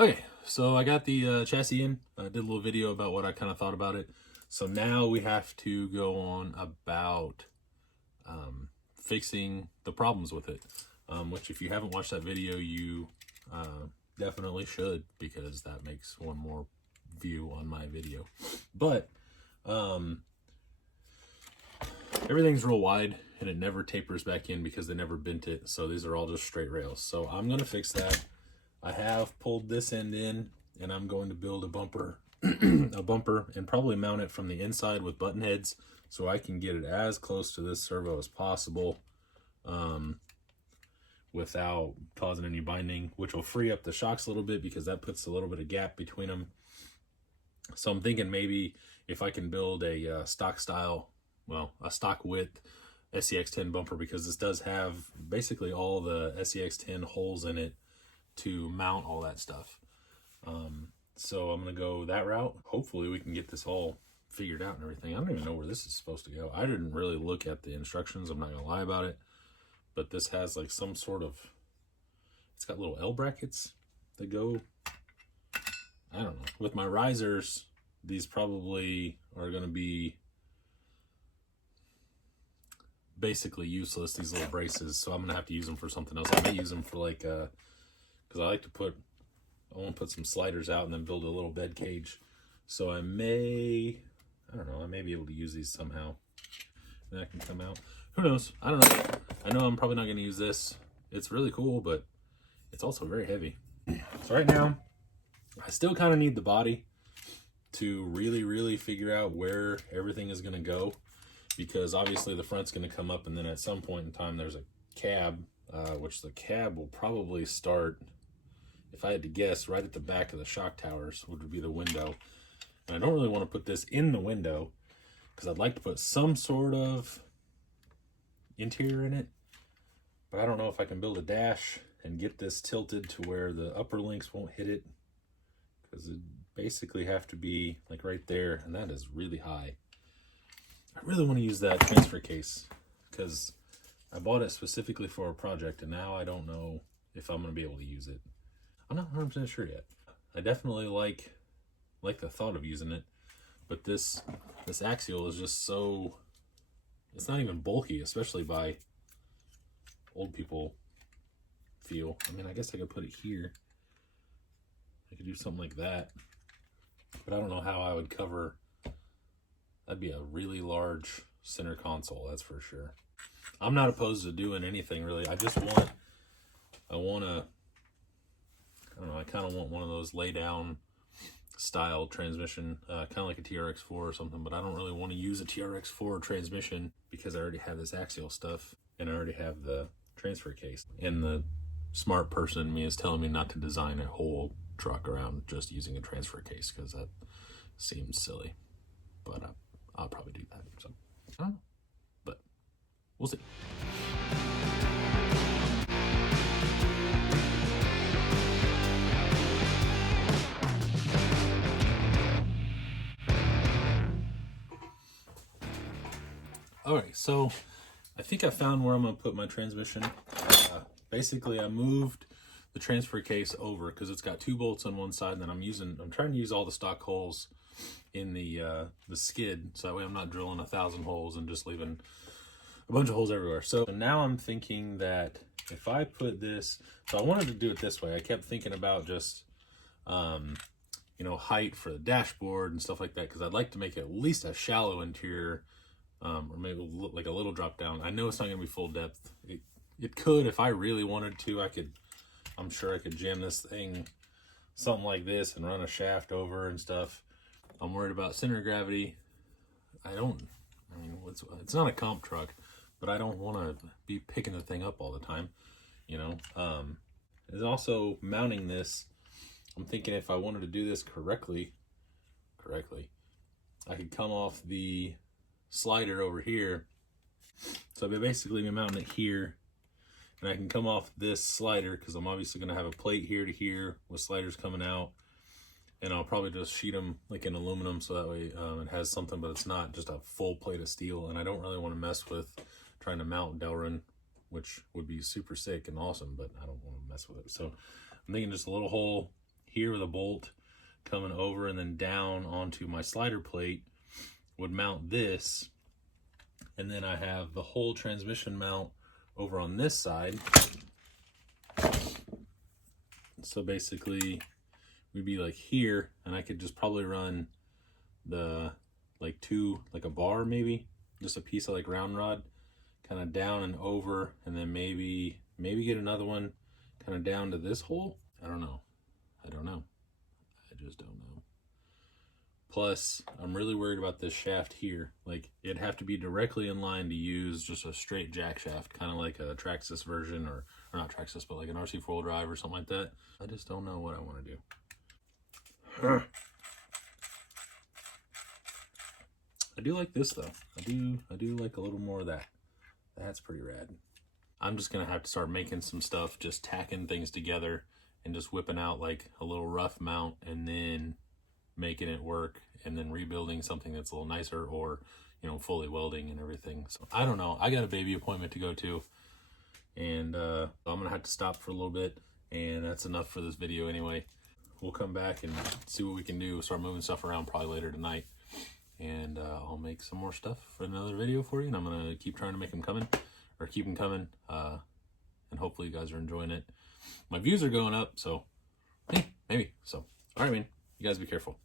Okay, so I got the chassis in. I did a little video about what I kind of thought about it. So now we have to go on about fixing the problems with it, which if you haven't watched that video, you definitely should, because that makes one more view on my video. But everything's real wide and it never tapers back in because they never bent it. So these are all just straight rails. So I'm going to fix that. I have pulled this end in and I'm going to build a bumper, a bumper, and probably mount it from the inside with button heads so I can get it as close to this servo as possible without causing any binding, which will free up the shocks a little bit because that puts a little bit of gap between them. So I'm thinking maybe if I can build a stock style, well, a stock width SCX10 bumper, because this does have basically all the SCX10 holes in it to mount all that stuff. So I'm gonna go that route. Hopefully we can get this all figured out and everything. I don't even know where this is supposed to go. I didn't really look at the instructions, I'm not gonna lie about it, but this has like some sort of, it's got little L brackets that go, I don't know. With my risers, these probably are gonna be basically useless, these little braces, so I'm gonna have to use them for something else. I may use them for like because I like to put, I want to put some sliders out and then build a little bed cage. So I may, I don't know, I may be able to use these somehow. That can come out. Who knows? I don't know. I know I'm probably not going to use this. It's really cool, but it's also very heavy. So right now, I still kind of need the body to really figure out where everything is going to go, because obviously the front's going to come up, and then at some point in time there's a cab, which the cab will probably start, if I had to guess, right at the back of the shock towers, which would be the window. And I don't really want to put this in the window because I'd like to put some sort of interior in it, but I don't know if I can build a dash and get this tilted to where the upper links won't hit it, because it basically have to be like right there, and that is really high. I really want to use that transfer case because I bought it specifically for a project, and now I don't know if I'm going to be able to use it. I'm not 100% sure yet. I definitely like the thought of using it, but this axial is just so, it's not even bulky, especially by old people feel. I mean, I guess I could put it here. I could do something like that, but I don't know how I would cover. That'd be a really large center console, that's for sure. I'm not opposed to doing anything really. I just want, I don't know, I kind of want one of those lay down style transmission, kind of like a TRX4 or something, but I don't really want to use a TRX4 transmission because I already have this axial stuff and I already have the transfer case. And the smart person in me is telling me not to design a whole truck around just using a transfer case, because that seems silly. But I'll probably do that. So I don't know, but we'll see. All right, so I think I found where I'm gonna put my transmission. Basically, I moved the transfer case over because it's got 2 bolts on one side, and then I'm trying to use all the stock holes in the skid, so that way I'm not drilling 1,000 holes and just leaving a bunch of holes everywhere. So now I'm thinking that if I put this, so I wanted to do it this way. I kept thinking about just you know, height for the dashboard and stuff like that, because I'd like to make it at least a shallow interior, or maybe like a little drop down. I know it's not gonna be full depth. It could, if I really wanted to, I'm sure I could jam this thing something like this and run a shaft over and stuff. I'm worried about center of gravity. I mean, it's not a comp truck, but I don't want to be picking the thing up all the time, you know. And also mounting this, I'm thinking if I wanted to do this correctly, I could come off the slider over here. So I'd basically be mounting it here, and I can come off this slider because I'm obviously going to have a plate here to here with sliders coming out, and I'll probably just sheet them like in aluminum so that way it has something, but it's not just a full plate of steel. And I don't really want to mess with trying to mount Delrin, which would be super sick and awesome, but I don't want to mess with it. So I'm thinking just a little hole here with a bolt coming over and then down onto my slider plate would mount this. And then I have the whole transmission mount over on this side. So basically we'd be like here, and I could just probably run the like a bar, maybe just a piece of like round rod kind of down and over, and then maybe get another one kind of down to this hole. I don't know. I just don't know. Plus, I'm really worried about this shaft here. Like, it'd have to be directly in line to use just a straight jack shaft, kind of like a Traxxas version, or not Traxxas, but like an RC four-wheel drive or something like that. I just don't know what I want to do. I do like this though. I do like a little more of that. That's pretty rad. I'm just gonna have to start making some stuff, just tacking things together and just whipping out like a little rough mount and then making it work and then rebuilding something that's a little nicer, or, you know, fully welding and everything. So I don't know. I got a baby appointment to go to, and I'm gonna have to stop for a little bit, and that's enough for this video anyway. We'll come back and see what we can do, start moving stuff around probably later tonight, and I'll make some more stuff for another video for you, and I'm gonna keep trying to make them coming, or keep them coming, and hopefully you guys are enjoying it. My views are going up, so maybe. So all right, man, you guys be careful.